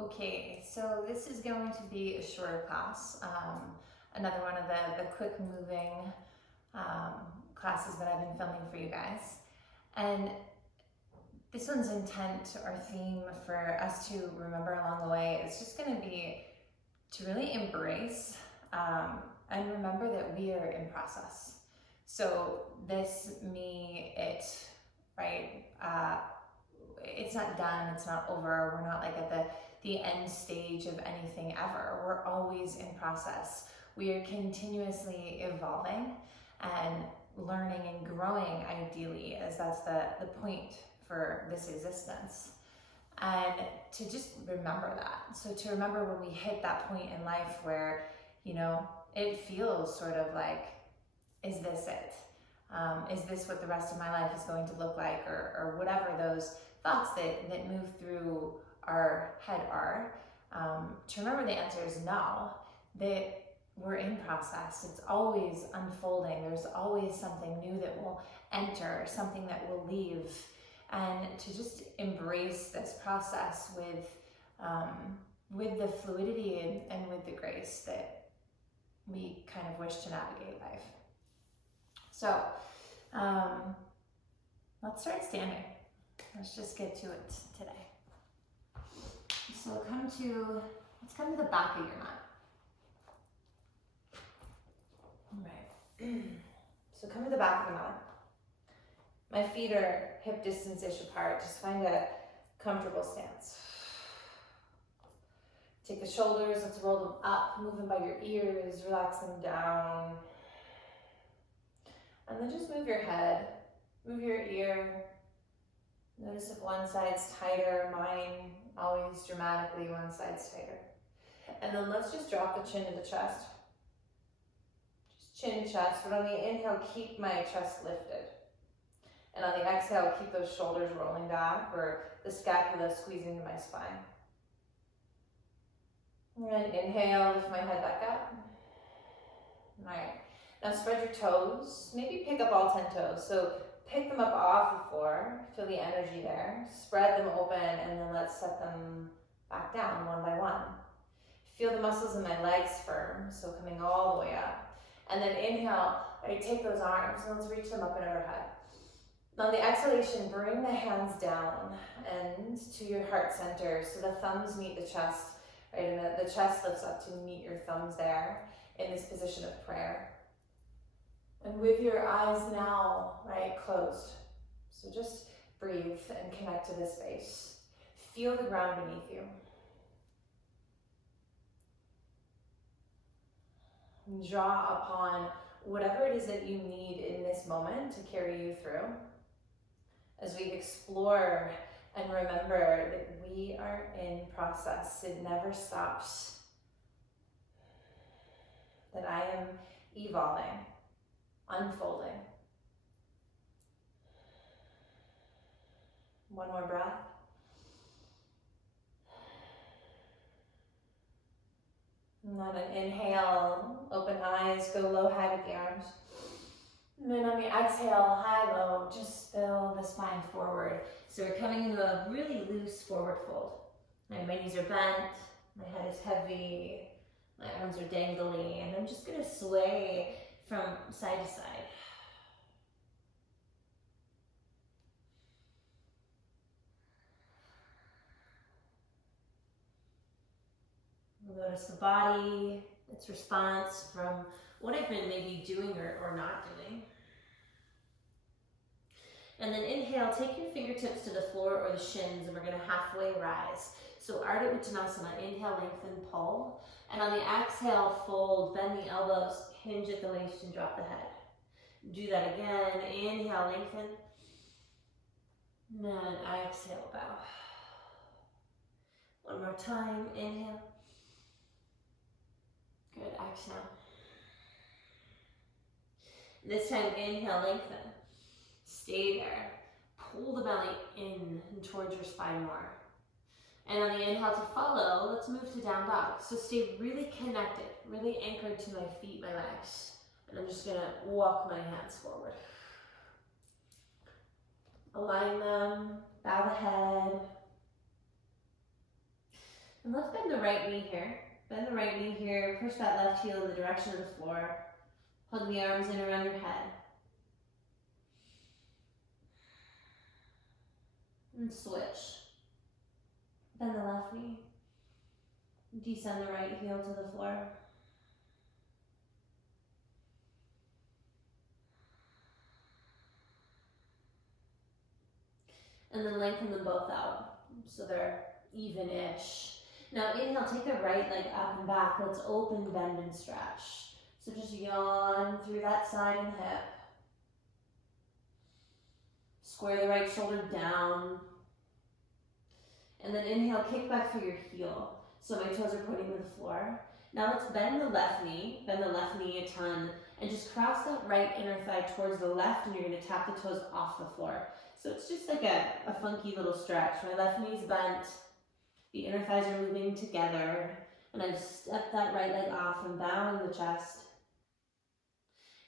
Okay, so this is going to be a shorter class, another one of the quick moving classes that I've been filming for you guys. And this one's intent or theme for us to remember along the way is just going to be to really embrace and remember that we are in process. So this, me, it, right? It's not done, it's not over, we're not like at the end stage of anything ever. We're always in process. We are continuously evolving and learning and growing, ideally, as that's the point for this existence. And to just remember that. So to remember when we hit that point in life where, you know, it feels sort of like, is this it? Is this what the rest of my life is going to look like? Or whatever those thoughts that move through our head are. To remember the answer is no, that we're in process. It's always unfolding. There's always something new that will enter, something that will leave. And to just embrace this process with the fluidity and with the grace that we kind of wish to navigate life. So let's start standing. Let's just get to it today. So let's come to the back of your mat. All right. So come to the back of the mat. My feet are hip distance-ish apart. Just find a comfortable stance. Take the shoulders, let's roll them up, move them by your ears, relax them down. And then just move your head, move your ear. Notice if one side's tighter. Mine always dramatically one side's tighter. And then let's just drop the chin to the chest. Just chin, chest. But on the inhale, keep my chest lifted. And on the exhale, keep those shoulders rolling back or the scapula squeezing to my spine. And inhale, lift my head back up. All right. Now spread your toes. Maybe pick up all 10 toes. So pick them up off the floor. Feel the energy there. Spread them open and then let's set them back down one by one. Feel the muscles in my legs firm. So coming all the way up. And then inhale, right, take those arms and let's reach them up and overhead. On the exhalation, bring the hands down and to your heart center. So the thumbs meet the chest, right? And the chest lifts up to meet your thumbs there in this position of prayer. And with your eyes now, right, closed. So just breathe and connect to this space. Feel the ground beneath you. And draw upon whatever it is that you need in this moment to carry you through. As we explore and remember that we are in process, it never stops. That I am evolving, unfolding. One more breath. And then an inhale, open eyes, go low, high with the arms. And then on the exhale, high, low, just spill the spine forward. So we're coming into a really loose forward fold. My knees are bent, my head is heavy, my arms are dangly, and I'm just gonna sway from side to side. Notice the body, its response from what I've been maybe doing or not doing. And then inhale, take your fingertips to the floor or the shins, and we're gonna halfway rise. So Ardha Uttanasana, inhale, lengthen, pull. And on the exhale, fold, bend the elbows, hinge at the waist, and drop the head. Do that again, inhale, lengthen. And then exhale, bow. One more time, inhale. Good, exhale. This time, inhale, lengthen. Stay there. Pull the belly in and towards your spine more. And on the inhale to follow, let's move to down dog. So stay really connected, really anchored to my feet, my legs. And I'm just gonna walk my hands forward. Align them, bow the head. And let's bend the right knee here. Bend the right knee here, push that left heel in the direction of the floor. Hug the arms in around your head. And switch. Bend the left knee. Descend the right heel to the floor. And then lengthen them both out so they're even-ish. Now inhale, take the right leg up and back. Let's open, bend, and stretch. So just yawn through that side and hip. Square the right shoulder down. And then inhale, kick back through your heel. So my toes are pointing to the floor. Now let's bend the left knee a ton, and just cross that right inner thigh towards the left, and you're gonna tap the toes off the floor. So it's just like a funky little stretch. My left knee's bent, the inner thighs are moving together, and I've stepped that right leg off and bowing the chest.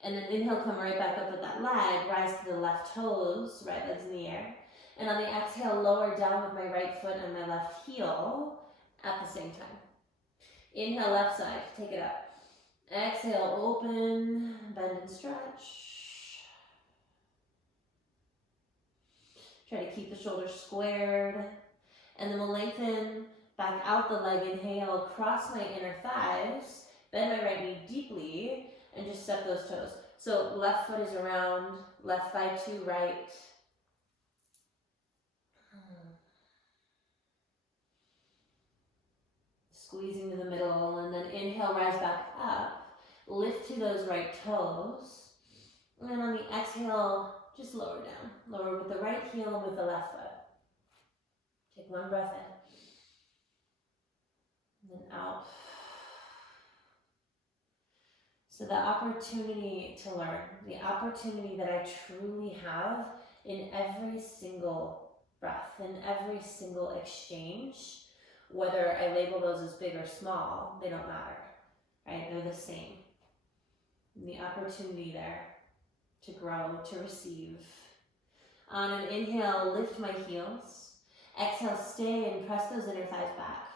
And then inhale, come right back up with that leg, rise to the left toes, right leg's in the air. And on the exhale, lower down with my right foot and my left heel at the same time. Inhale, left side, take it up. Exhale, open, bend and stretch. Try to keep the shoulders squared. And then we'll lengthen back out the leg. Inhale, cross my inner thighs, bend my right knee deeply, and just step those toes. So left foot is around, left thigh to right. Squeezing to the middle, and then inhale, rise back up. Lift to those right toes. And then on the exhale, just lower down. Lower with the right heel and with the left foot. Take one breath in. And then out. So the opportunity to learn, the opportunity that I truly have in every single breath, in every single exchange, whether I label those as big or small, they don't matter, right? They're the same. And the opportunity there to grow, to receive. On an inhale, lift my heels. Exhale, stay and press those inner thighs back.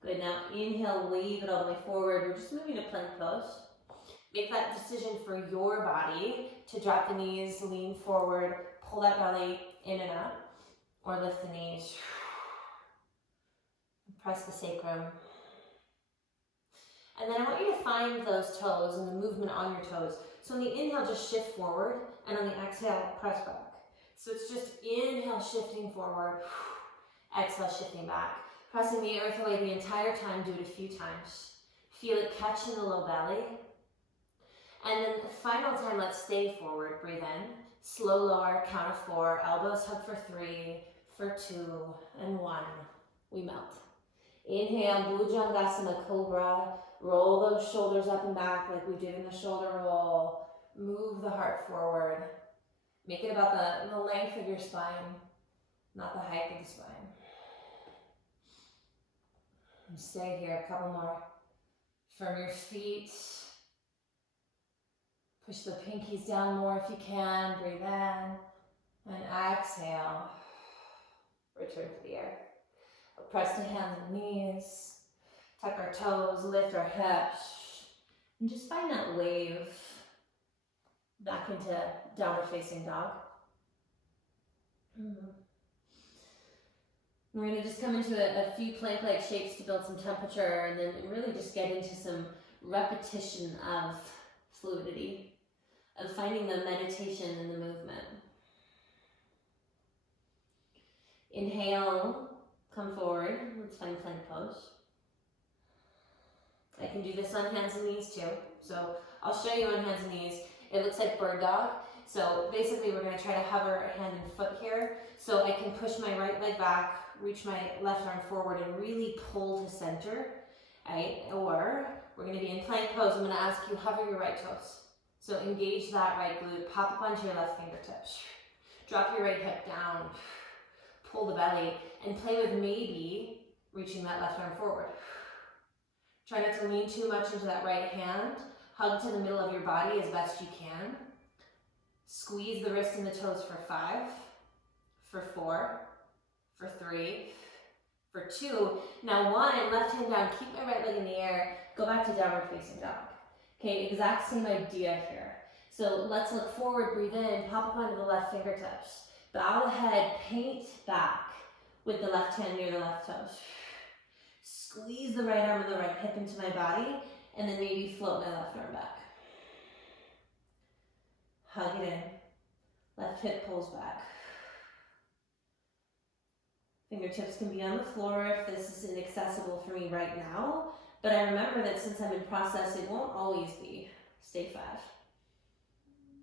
Good, now inhale, wave it all the way forward. We're just moving to plank pose. Make that decision for your body to drop the knees, lean forward, pull that belly in and up, or lift the knees. Press the sacrum. And then I want you to find those toes and the movement on your toes. So on the inhale, just shift forward, and on the exhale, press back. So it's just inhale, shifting forward, exhale, shifting back. Pressing the earth away the entire time, do it a few times. Feel it catch in the low belly. And then the final time, let's stay forward, breathe in. Slow lower, count of 4, elbows hug for 3, for 2, and 1. We melt. Inhale, Bhujangasana Cobra. Roll those shoulders up and back like we did in the shoulder roll. Move the heart forward. Make it about the length of your spine, not the height of the spine. And stay here, a couple more. From your feet. Push the pinkies down more if you can. Breathe in. And exhale. Return to the air. Press the hands and knees. Tuck our toes, lift our hips. And just find that wave back into downward facing dog. We're going to just come into a few plank-like shapes to build some temperature, and then really just get into some repetition of fluidity, of finding the meditation in the movement. Inhale, come forward. Let's find plank pose. I can do this on hands and knees too. So I'll show you on hands and knees. It looks like bird dog. So basically we're going to try to hover hand and foot here. So I can push my right leg back, reach my left arm forward, and really pull to center, right? Or we're going to be in plank pose. I'm going to ask you hover your right toes. So engage that right glute, pop up onto your left fingertips. Drop your right hip down, pull the belly, and play with maybe reaching that left arm forward. Try not to lean too much into that right hand. Hug to the middle of your body as best you can. Squeeze the wrist and the toes for 5, for 4, for 3, For 2. Now 1, left hand down, keep my right leg in the air, go back to downward facing dog. Okay, exact same idea here. So let's look forward, breathe in, pop up onto the left fingertips. Bow the head, paint back with the left hand near the left toes. Squeeze the right arm and the right hip into my body, and then maybe float my left arm back. Hug it in. Left hip pulls back. Fingertips can be on the floor if this is inaccessible for me right now, but I remember that since I'm in process, it won't always be. Stay 5,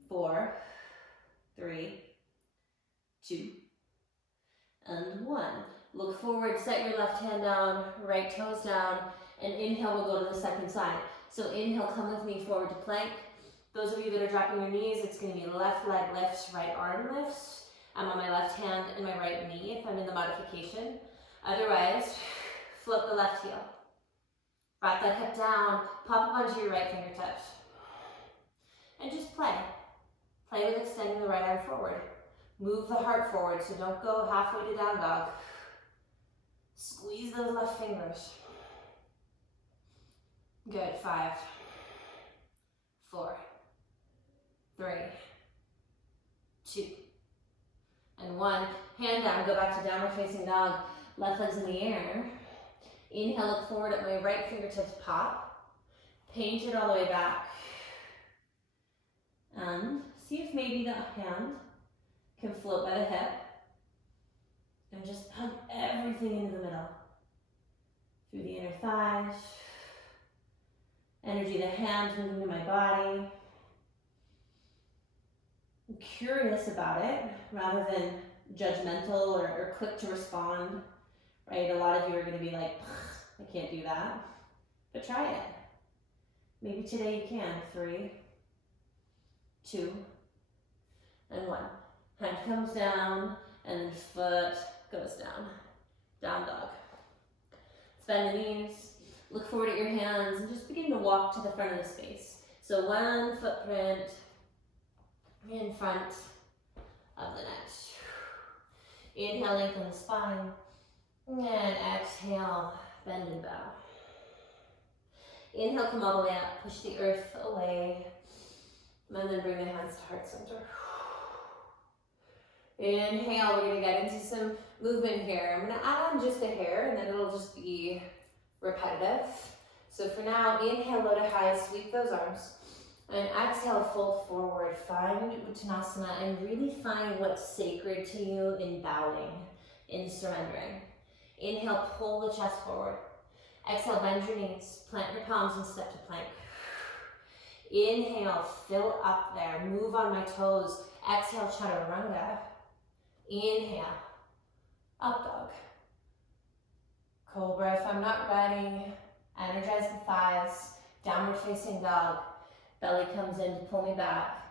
4, 3, 2, and 1. Look forward, set your left hand down, right toes down, and inhale, we'll go to the second side. So inhale, come with me forward to plank. Those of you that are dropping your knees, it's going to be left leg lifts, right arm lifts. I'm on my left hand and my right knee if I'm in the modification. Otherwise, float the left heel. Wrap that hip down, pop up onto your right fingertips. And just play. Play with extending the right arm forward. Move the heart forward, so don't go halfway to down dog. Squeeze those left fingers. Good, 5, 4, 3, 2, and 1. Hand down, go back to downward facing dog. Left leg's in the air. Inhale, look forward at my right fingertips pop. Paint it all the way back. And see if maybe the hand can float by the hip. And just hug everything into the middle. Through the inner thighs. Energy of the hands moving to my body. I'm curious about it rather than judgmental or quick to respond. Right? A lot of you are going to be like, I can't do that. But try it. Maybe today you can. 3, 2, and 1. Hand comes down and then foot goes down. Down dog. Let's bend the knees. Look forward at your hands and just begin to walk to the front of the space. So 1 footprint in front of the next. Inhale, lengthen the spine. And exhale, bend and bow. Inhale, come all the way up. Push the earth away. And then bring the hands to heart center. Inhale, we're going to get into some movement here. I'm going to add on just a hair and then it'll just be repetitive. So for now, inhale, low to high, sweep those arms. And exhale, fold forward. Find Uttanasana and really find what's sacred to you in bowing, in surrendering. Inhale, pull the chest forward. Exhale, bend your knees. Plant your palms and step to plank. Inhale, fill up there. Move on my toes. Exhale, chaturanga. Inhale, up dog. Cobra if I'm not ready. Energize the thighs. Downward facing dog. Belly comes in to pull me back.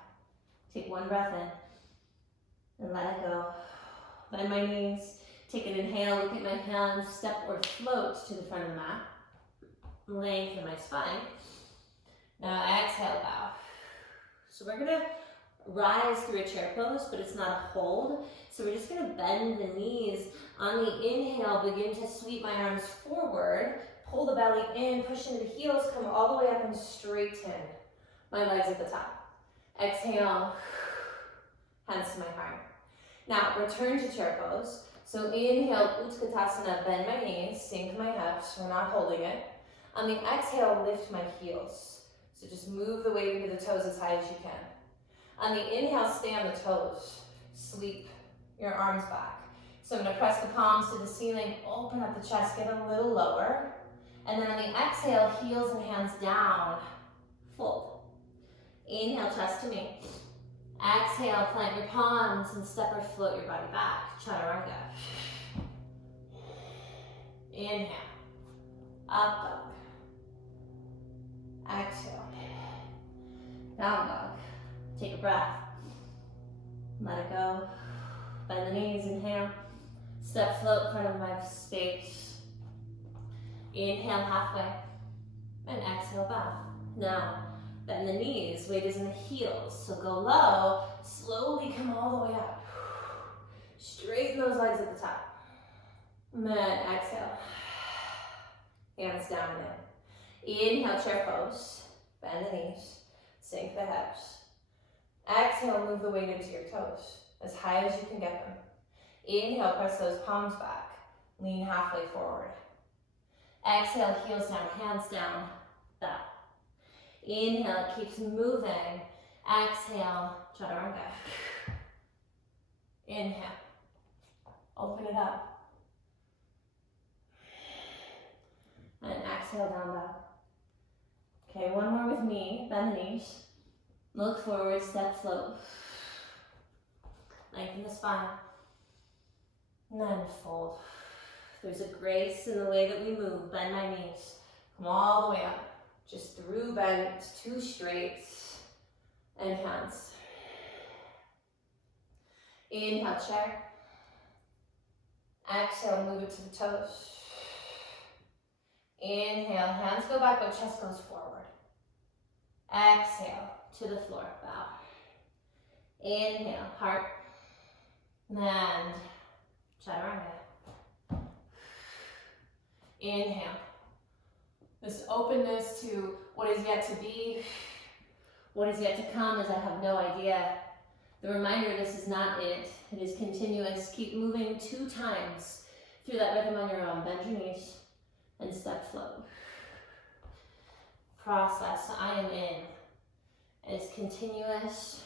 Take 1 breath in and let it go. Bend my knees. Take an inhale, look at my hands, step or float to the front of the mat. Lengthen my spine. Now exhale, bow. So we're gonna rise through a chair pose, but it's not a hold. So we're just gonna bend the knees. On the inhale, begin to sweep my arms forward. Pull the belly in, push into the heels, come all the way up and straighten my legs at the top. Exhale, hands to my heart. Now return to chair pose. So inhale, Utkatasana, bend my knees, sink my hips, we're not holding it. On the exhale, lift my heels. So just move the weight into the toes as high as you can. On the inhale, stay on the toes. Sweep your arms back. So I'm gonna press the palms to the ceiling, open up the chest, get a little lower. And then on the exhale, heels and hands down, fold. Inhale, chest to me. Exhale, plant your palms and step or float your body back. Chaturanga. Inhale. Up dog. Exhale. Down dog. Take a breath. Let it go. Bend the knees, inhale. Step float in front of my space. Inhale halfway. And exhale bow. Now, bend the knees, weight is in the heels. So go low, slowly come all the way up. Straighten those legs at the top. And then exhale. Hands down and in. Inhale, chair pose. Bend the knees. Sink the hips. Exhale, move the weight into your toes as high as you can get them. Inhale, press those palms back. Lean halfway forward. Exhale, heels down, hands down, down. Inhale, it keeps moving. Exhale, chaturanga. Inhale. Open it up. And exhale, down dog. Okay, one more with me. Bend the knees. Look forward, step float. Lengthen the spine. And then fold. There's a grace in the way that we move. Bend my knees. Come all the way up. Just through bend, two straights, and hands. Inhale, chair. Exhale, move it to the toes. Inhale, hands go back, but chest goes forward. Exhale, to the floor, bow. Inhale, heart. And chaturanga. Inhale. This openness to what is yet to be, what is yet to come, as I have no idea. The reminder, this is not it. It is continuous. Keep moving 2 times through that rhythm on your own. Bend your knees and step float. Process I am in is continuous.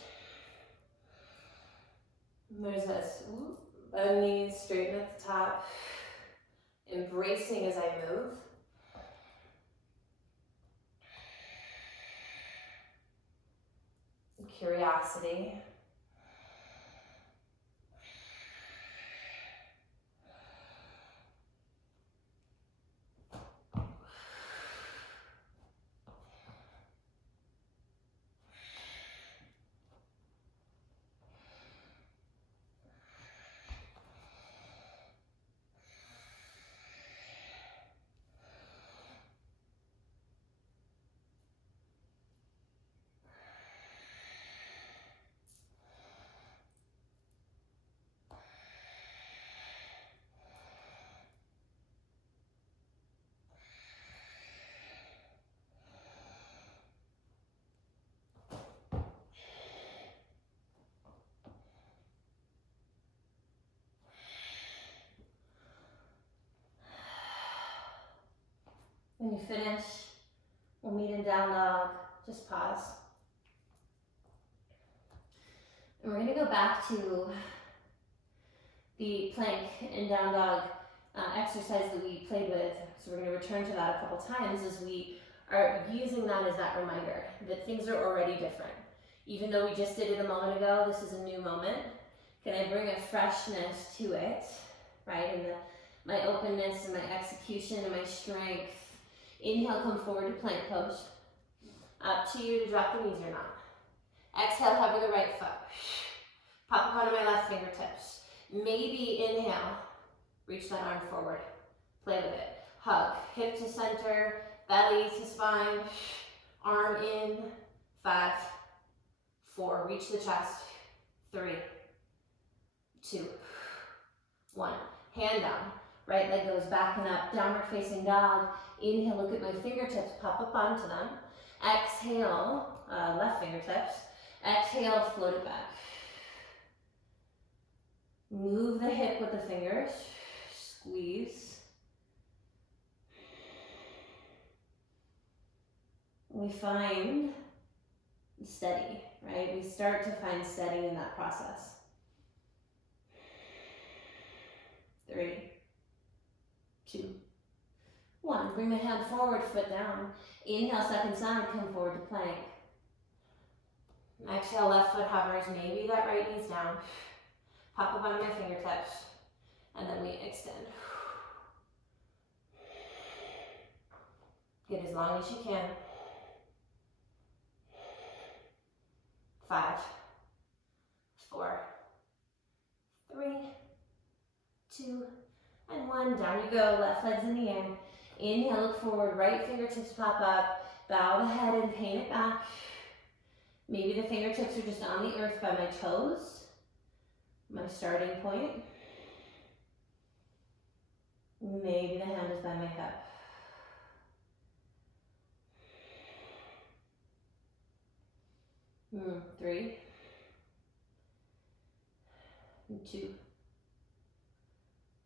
There's this bend knees, straighten at the top, embracing as I move. Curiosity. When you finish, we'll meet in down dog. Just pause. And we're going to go back to the plank and down dog exercise that we played with. So we're going to return to that a couple times as we are using that as that reminder that things are already different. Even though we just did it a moment ago, this is a new moment. Can I bring a freshness to it, right? And my openness and my execution and my strength. Inhale, come forward to plank pose. Up to you to drop the knees or not. Exhale, hover the right foot. Pop up onto my left fingertips. Maybe inhale, reach that arm forward. Play with it. Hug, hip to center, belly to spine, arm in. 5, 4, reach the chest. 3, 2, 1. Hand down. Right leg goes back and up, downward facing dog. Inhale, look at my fingertips, pop up onto them. Exhale, left fingertips. Exhale, float it back. Move the hip with the fingers, squeeze. We find steady, right? We start to find steady in that process. 3, 2, 1. Bring the hand forward, foot down. Inhale, second side, come forward to plank. Exhale, left foot hovers, maybe that right knee's down. Pop up on my fingertips, and then we extend. Get as long as you can. 5, 4, 3, 2, and 1. Down you go, left leg's in the air. Inhale, look forward, right fingertips pop up. Bow the head and paint it back. Maybe the fingertips are just on the earth by my toes. My starting point. Maybe the hand is by my hip. 3, 2,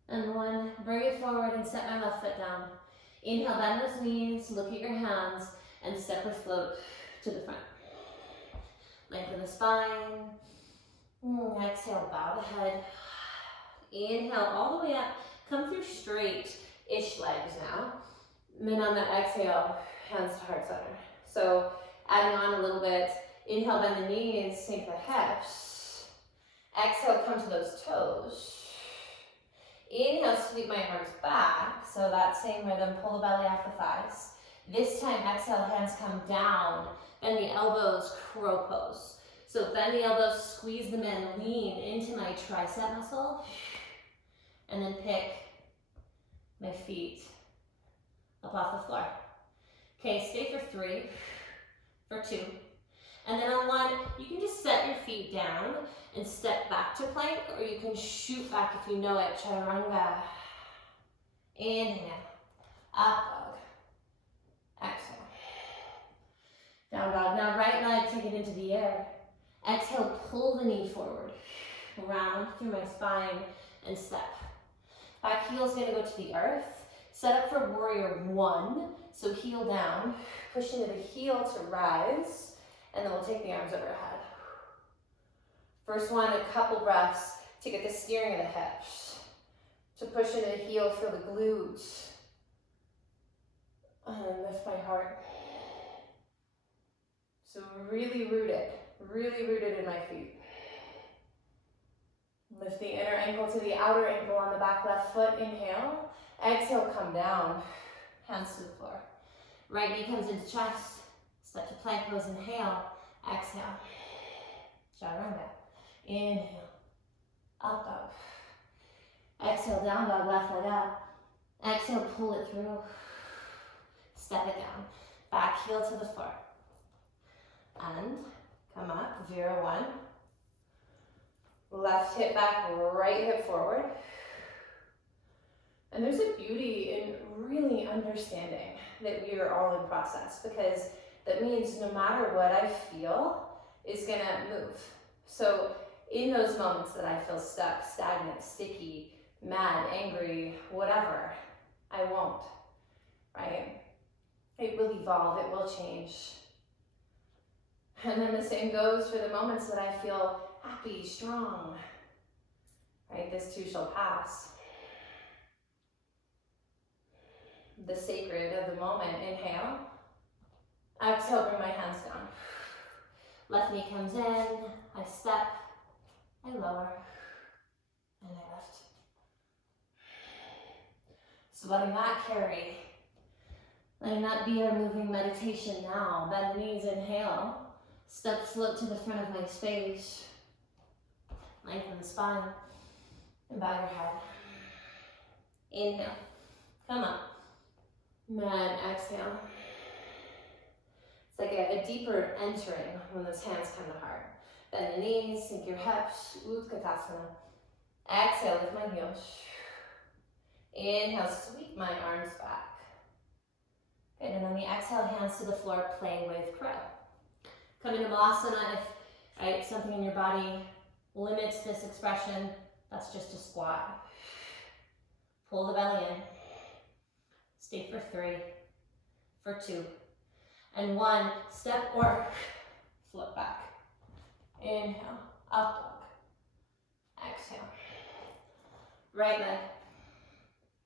and 1. Bring it forward and step my left foot down. Inhale, bend those knees, look at your hands, and step or float to the front. Lengthen the spine. Exhale, bow the head. Inhale all the way up. Come through straight-ish legs now. And then on that exhale, hands to heart center. So adding on a little bit. Inhale, bend the knees, sink the hips. Exhale, come to those toes. Inhale, sweep my arms back. So that same rhythm, pull the belly off the thighs. This time, exhale, hands come down. Bend the elbows, crow pose. So bend the elbows, squeeze them in, lean into my tricep muscle. And then pick my feet up off the floor. Okay, stay for 3, for 2. And then on 1, you can just set your feet down and step back to plank, or you can shoot back if you know it. Chaturanga. Inhale. Up dog. Exhale. Down dog. Now right leg, take it into the air. Exhale, pull the knee forward. Round through my spine and step. Back heel's gonna go to the earth. Set up for warrior 1. So heel down. Push into the heel to rise. And then we'll take the arms overhead. First one, a couple breaths to get the steering of the hips. To push into the heel, feel the glutes. And then lift my heart. So really rooted in my feet. Lift the inner ankle to the outer ankle on the back left foot. Inhale. Exhale, come down. Hands to the floor. Right knee comes into chest. Step to plank pose. Inhale. Exhale. Chaturanga. Inhale. Up dog. Exhale, down dog. Left leg up. Exhale, pull it through. Step it down. Back heel to the floor. And come up. 0, 1. Left hip back, right hip forward. And there's a beauty in really understanding that we are all in process, because that means no matter what I feel is gonna move. So in those moments that I feel stuck, stagnant, sticky, mad, angry, whatever, I won't, right? It will evolve, it will change. And then the same goes for the moments that I feel happy, strong, right? This too shall pass. The sacred of the moment. Inhale. Exhale, bring my hands down. Left knee comes in, I step, I lower, and I lift. So letting that carry, letting that be our moving meditation now. Bend the knees, inhale. Step float to the front of my space. Lengthen the spine, and bow your head. Inhale, come up. And exhale. It's like a deeper entering when those hands come to heart. Bend the knees, sink your hips, Utkatasana. Exhale, lift my heels. Inhale, sweep my arms back. Good, and on the exhale, hands to the floor, play with crow. Come into Malasana if something in your body limits this expression. That's just a squat. Pull the belly in. Stay for 3, for 2, and 1. Step or flip back. Inhale, up dog. Exhale. Right leg.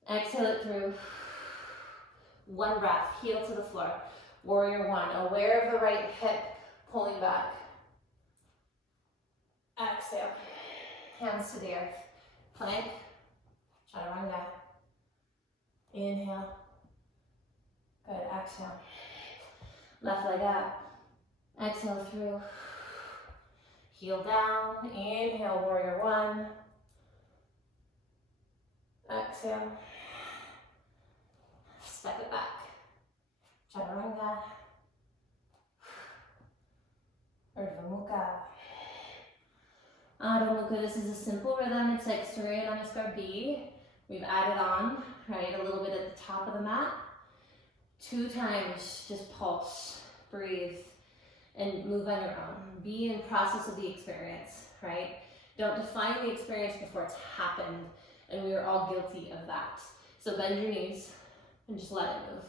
Exhale it through. 1 breath, heel to the floor. Warrior 1, aware of the right hip, pulling back. Exhale. Hands to the earth. Plank. Chaturanga. Inhale. Good, exhale. Left leg up. Exhale through. Heel down. Inhale, warrior 1. Exhale. Step it back. Chaturanga. Urdhva Mukha. Adho Mukha. This is a simple rhythm. It's like Surya Namaskar B. We've added on, right, top of the mat. 2 times, just pulse, breathe, and move on your own. Be in process of the experience, right? Don't define the experience before it's happened, and we are all guilty of that. So bend your knees and just let it move.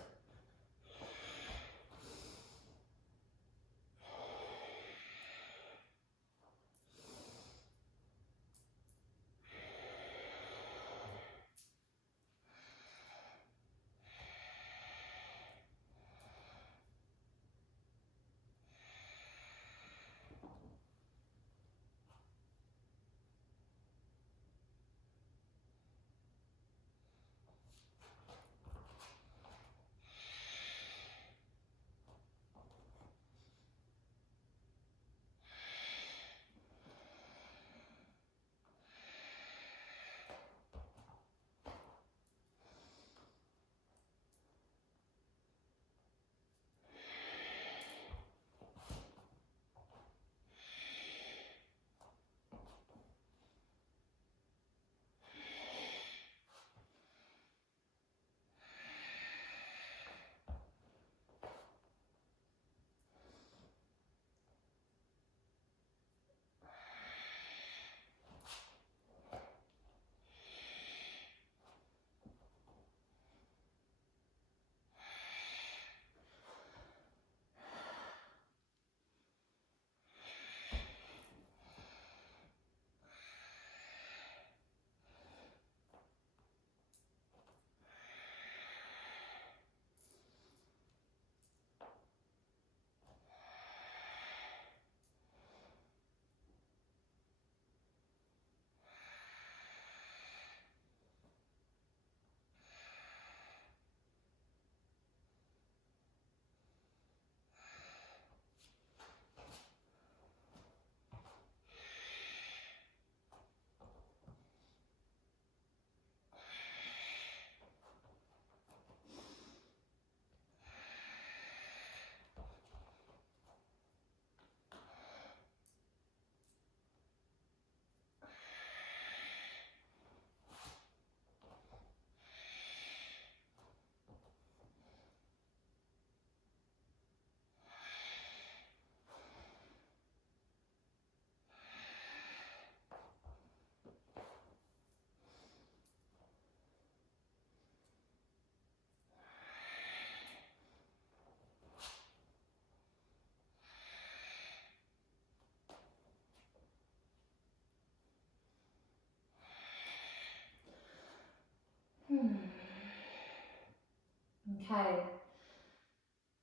Okay.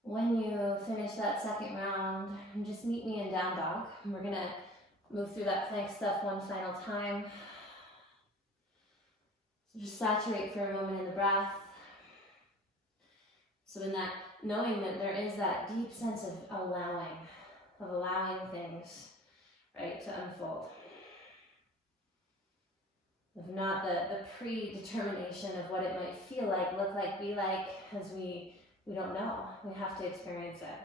When you finish that second round, just meet me in down dog. And we're gonna move through that plank stuff one final time. So just saturate for a moment in the breath. So in that, knowing that there is that deep sense of allowing things, right, to unfold. Of not the predetermination of what it might feel like, look like, be like, as we don't know. We have to experience it.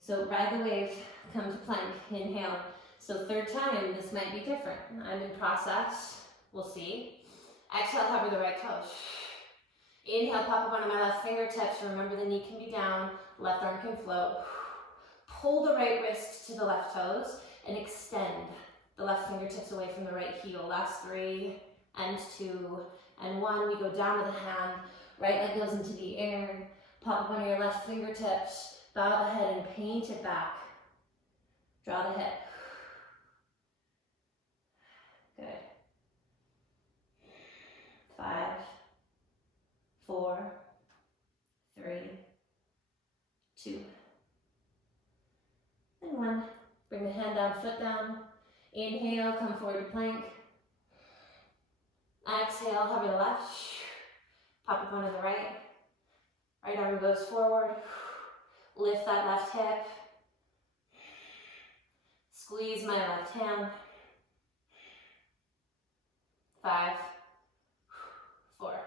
So ride the wave, come to plank, inhale. So third time, this might be different. I'm in process, we'll see. Exhale, hover the right toes. Inhale, pop up onto my left fingertips. Remember the knee can be down, left arm can float. Pull the right wrist to the left toes and extend the left fingertips away from the right heel. Last 3 and 2 and 1. We go down to the hand. Right leg goes into the air. Pop up on your left fingertips. Bow the head and paint it back. Draw the head. Good. 5, 4, 3, 2, and 1. Bring the hand down, foot down. Inhale, come forward to plank. Exhale, hover the left. Pop up onto the right. Right arm goes forward. Lift that left hip. Squeeze my left hand. 5, 4,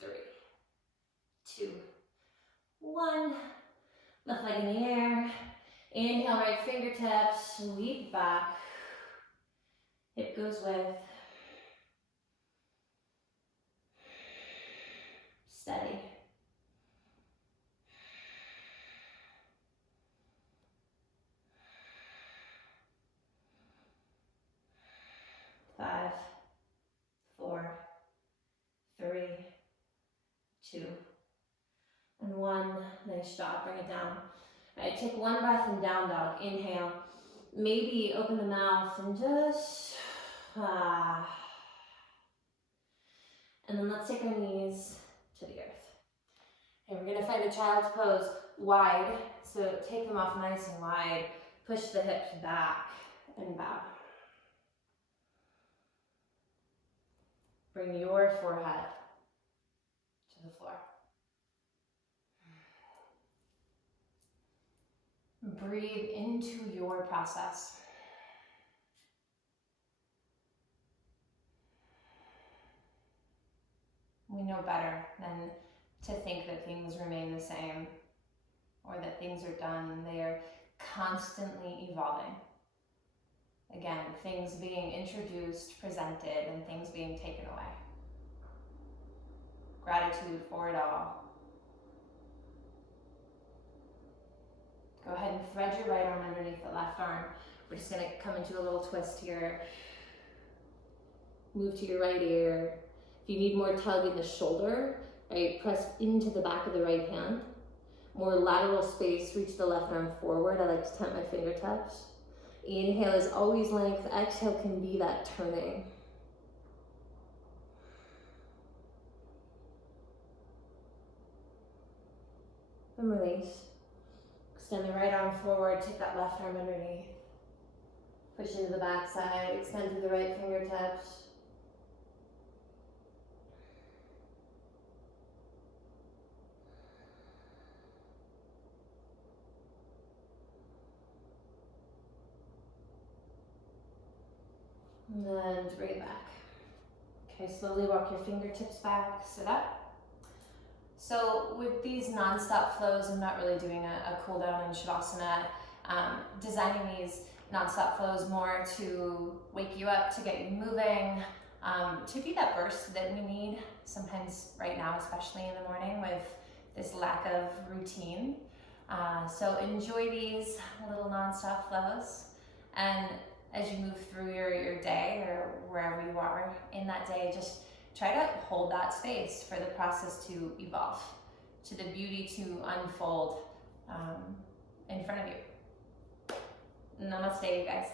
3, 2, 1. Left leg in the air. Inhale, right fingertips, sweep back. Hip goes with. 2, and 1. Nice job. Bring it down. All right, take 1 breath in down dog. Inhale. Maybe open the mouth and just and then let's take our knees to the earth. And we're gonna find a child's pose wide. So take them off nice and wide. Push the hips back and bow. Bring your forehead to the floor. Breathe into your process. We know better than to think that things remain the same or that things are done. They are constantly evolving. Again, things being introduced, presented, and things being taken away. Gratitude for it all. Go ahead and thread your right arm underneath the left arm. We're just gonna come into a little twist here. Move to your right ear. If you need more tug in the shoulder, right, press into the back of the right hand. More lateral space, reach the left arm forward. I like to temp my fingertips. Inhale is always length. Exhale can be that turning. And release. Extend the right arm forward, take that left arm underneath. Push into the back side, extend to the right fingertips. And then bring it back. Okay, slowly walk your fingertips back, sit up. So with these non-stop flows, I'm not really doing a cool down in Shavasana. Designing these non-stop flows more to wake you up, to get you moving, to be that burst that we need sometimes right now, especially in the morning with this lack of routine. So enjoy these little non-stop flows, and as you move through your day or wherever you are in that day, just try to hold that space for the process to evolve, to the beauty to unfold in front of you. Namaste, you guys.